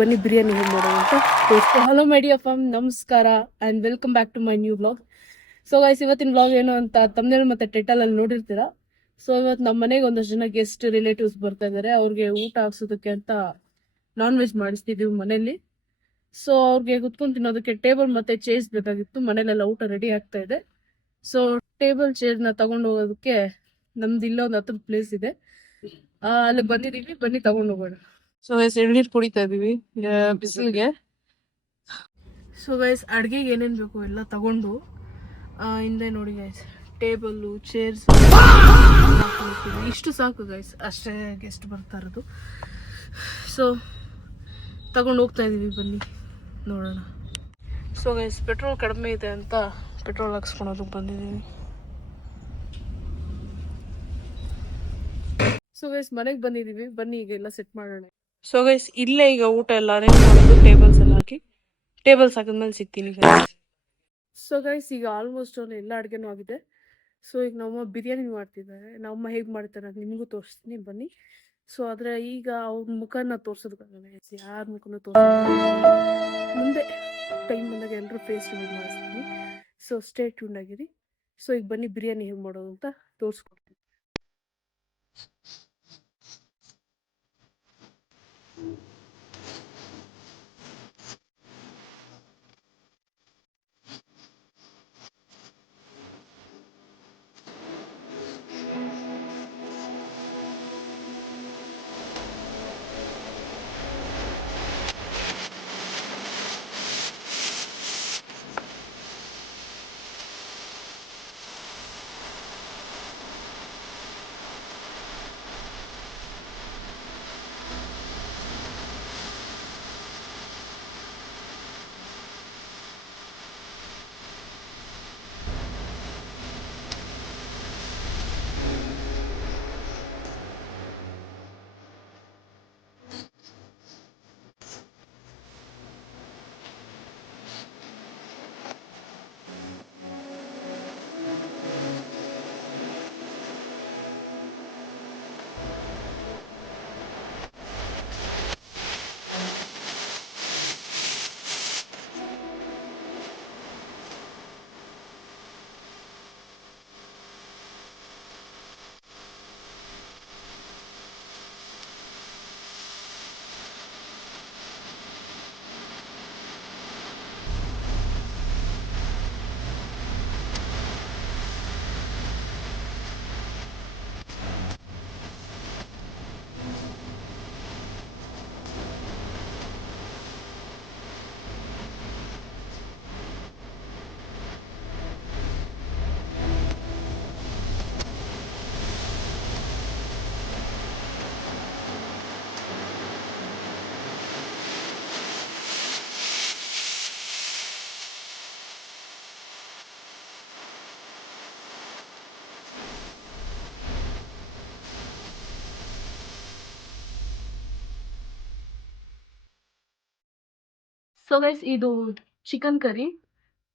ಬನ್ನಿ ಬಿರಿಯಾನಿ ಹೇಗೆ ಮಾಡೋದು ಅಂತ ತೋರಿಸ್ತು. ಹಲೋ ಮೈಡಿಯಾ ಫಾರ್ಮ್, ನಮಸ್ಕಾರ and welcome back to my new vlog. So guys, ಇವತ್ತಿನ ಬ್ಲಾಗ್ ಏನು ಅಂತ ತಮ್ಮನೇಲಿ ಮತ್ತು ಟೈಟಲಲ್ಲಿ ನೋಡಿರ್ತೀರಾ. ಸೊ ಇವತ್ತು ನಮ್ಮ ಮನೆಗೆ ಒಂದಷ್ಟು ಜನ ಗೆಸ್ಟ್ ರಿಲೇಟಿವ್ಸ್ ಬರ್ತಾ ಇದ್ದಾರೆ. ಅವ್ರಿಗೆ ಊಟ ಹಾಕ್ಸೋದಕ್ಕೆ ಅಂತ ನಾನ್ ವೆಜ್ ಮಾಡಿಸ್ತಿದ್ದೀವಿ ಮನೇಲಿ. ಸೊ ಅವ್ರಿಗೆ ಕುತ್ಕೊಂಡು ತಿನ್ನೋದಕ್ಕೆ ಟೇಬಲ್ ಮತ್ತು ಚೇರ್ಸ್ ಬೇಕಾಗಿತ್ತು. ಮನೇಲೆಲ್ಲ ಊಟ ರೆಡಿ ಆಗ್ತಾ ಇದೆ. ಸೊ ಟೇಬಲ್ ಚೇರ್ನ ತಗೊಂಡು ಹೋಗೋದಕ್ಕೆ ನಮ್ದು ಇಲ್ಲೊಂದು 10 ಪ್ಲೇಸ್ ಇದೆ, ಅಲ್ಲಿ ಬಂದಿದ್ದೀವಿ. ಬನ್ನಿ ತಗೊಂಡು ಹೋಗೋಣ. ಸೊ ಗೈಸ್, ಎಳ್ನೀರು ಕುಡಿತಾ ಇದೀವಿ ಬಿಸಿಲಿಗೆ. ಸೊ ಗೈಸ್, ಅಡುಗೆಗೆ ಏನೇನು ಬೇಕು ಎಲ್ಲ ತಗೊಂಡು ಹಿಂದೆ ನೋಡಿ ಗೈಸ್, ಟೇಬಲ್ಲು, ಚೇರ್ಸ್ ಇಷ್ಟು ಸಾಕು ಗೈಸ್, ಅಷ್ಟೇ ಗೆಸ್ಟ್ ಬರ್ತಾ ಇರೋದು. ಸೊ ತಗೊಂಡು ಹೋಗ್ತಾ ಇದೀವಿ, ಬನ್ನಿ ನೋಡೋಣ. ಸೊ ಗೈಸ್, ಪೆಟ್ರೋಲ್ ಕಡಿಮೆ ಇದೆ ಅಂತ ಪೆಟ್ರೋಲ್ ಹಾಕ್ಸ್ಕೊಳೋದಕ್ಕೆ ಬಂದಿದ್ದೀವಿ. ಸೊ ಗೈಸ್, ಮನೆಗೆ ಬಂದಿದ್ದೀವಿ, ಬನ್ನಿ ಈಗ ಎಲ್ಲ ಸೆಟ್ ಮಾಡೋಣ. ಸೊ ಗೈಸ್, ಇಲ್ಲೇ ಈಗ ಊಟ ಎಲ್ಲ ಅರೇಂಜ್ ಮಾಡೋದು, ಟೇಬಲ್ಸ್ ಎಲ್ಲ ಹಾಕಿ. ಟೇಬಲ್ಸ್ ಹಾಕಿದ್ಮೇಲೆ ಸಿಗ್ತೀನಿ. ಸೊ ಗೈಸ್, ಈಗ ಆಲ್ಮೋಸ್ಟ್ ಎಲ್ಲ ಅಡುಗೆನೂ ಆಗಿದೆ. ಸೊ ಈಗ ನಮ್ಮಮ್ಮ ಬಿರಿಯಾನಿ ಮಾಡ್ತಿದ್ದಾರೆ. ನಮ್ಮಮ್ಮ ಹೇಗೆ ಮಾಡ್ತಾರೆ ಅಂತ ನಿಮಗೂ ತೋರಿಸ್ತೀನಿ, ಬನ್ನಿ. ಸೊ ಆದರೆ ಈಗ ಅವ್ರ ಮುಖನ ತೋರಿಸೋದಕ್ಕಾಗಲ್ಲ ಗೈಸ್, ಯಾರ ಮುಖನೂ ತೋರಿಸೋದು. ಮುಂದೆ ಟೈಮ್ ಬಂದಾಗ ಎಲ್ಲರೂ ಫೇಸ್ ರಿವೀಲ್ ಮಾಡಿಸ್ತೀನಿ. ಸೊ ಸ್ಟೇ ಟ್ಯೂನ್ ಆಗಿರಿ. ಸೊ ಈಗ ಬನ್ನಿ ಬಿರಿಯಾನಿ ಹೇಗೆ ಮಾಡೋದು ಅಂತ ತೋರಿಸ್ಕೊಡ್ತೀನಿ. ಸೊ ಗೈಸ್, ಇದು ಚಿಕನ್ ಕರಿ,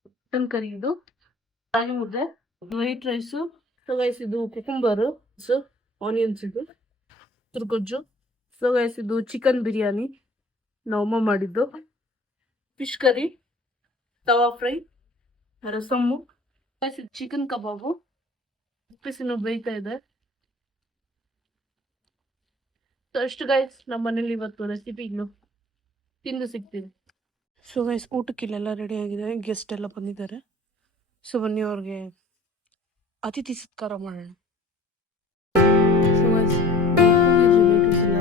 ಮಟನ್ ಕರಿ, ಇದು ರಾಗಿ ಮುದ್ದೆ, ವೈಟ್ ರೈಸು. ಸೊ ಗೈಸ್, ಇದು ಕುಕುಂಬರು, ಸೊ ಆನಿಯನ್ಸ್, ಇದು ತುರ್ಗೊಜ್ಜು. ಸೊ ಗೈಸ್, ಇದು ಚಿಕನ್ ಬಿರಿಯಾನಿ ನಮ್ಮಮ್ಮ ಮಾಡಿದ್ದು, ಫಿಶ್ ಕರಿ, ತವಾ ಫ್ರೈ, ರಸಮ್ಮು. ಗೈಸ್, ಇದು ಚಿಕನ್ ಕಬಾಬು, ಪೀಸಿನ ಬೇಯ್ತಾ ಇದೆ. ಸೊ ಅಷ್ಟು ಗೈಸ್, ನಮ್ಮ ಮನೇಲಿ ಇವತ್ತು ರೆಸಿಪಿ ಇನ್ನು ತಿಂದು ಸಿಗ್ತೀನಿ. ಸೊ ಗೈಸ್, ಊಟಕ್ಕೆ ಇಲ್ಲೆಲ್ಲ ರೆಡಿ ಆಗಿದೆ, ಗೆಸ್ಟ್ ಎಲ್ಲ ಬಂದಿದ್ದಾರೆ. ಸೊ ಬನ್ನಿ ಅವ್ರಿಗೆ ಅತಿಥಿ ಸತ್ಕಾರ ಮಾಡೋಣ. ಸೊ ಗೈಸ್, ರಿಲೇಟಿವ್ಸ್ ಎಲ್ಲ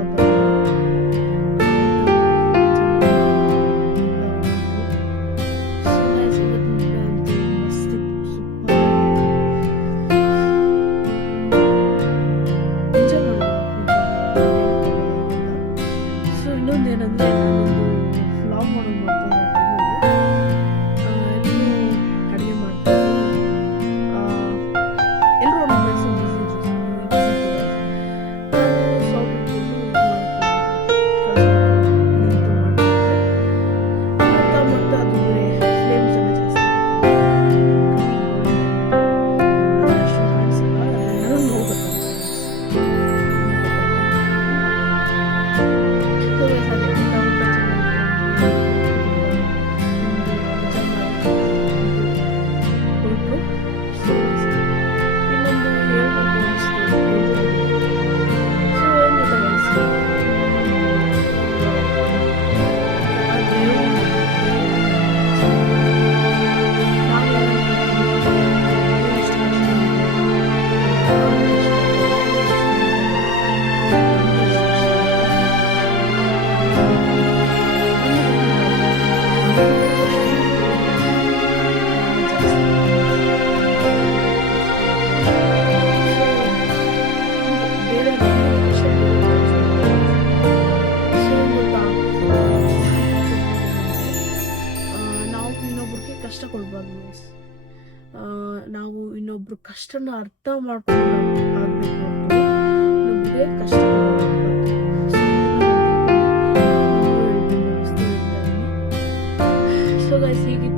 ಕಷ್ಟ ಕೊಡಬಾರ್ದು ಗೈಸ್. ನಾವು ಇನ್ನೊಬ್ರು ಕಷ್ಟನ ಅರ್ಥ ಮಾಡ್ಕೊಂಡು ಆಗಬೇಕು ಹೊರತು ಇನ್ನೊಬ್ರಿಗೆ ಕಷ್ಟ ಸೊ ಗೈಸ್, ಹೀಗೆ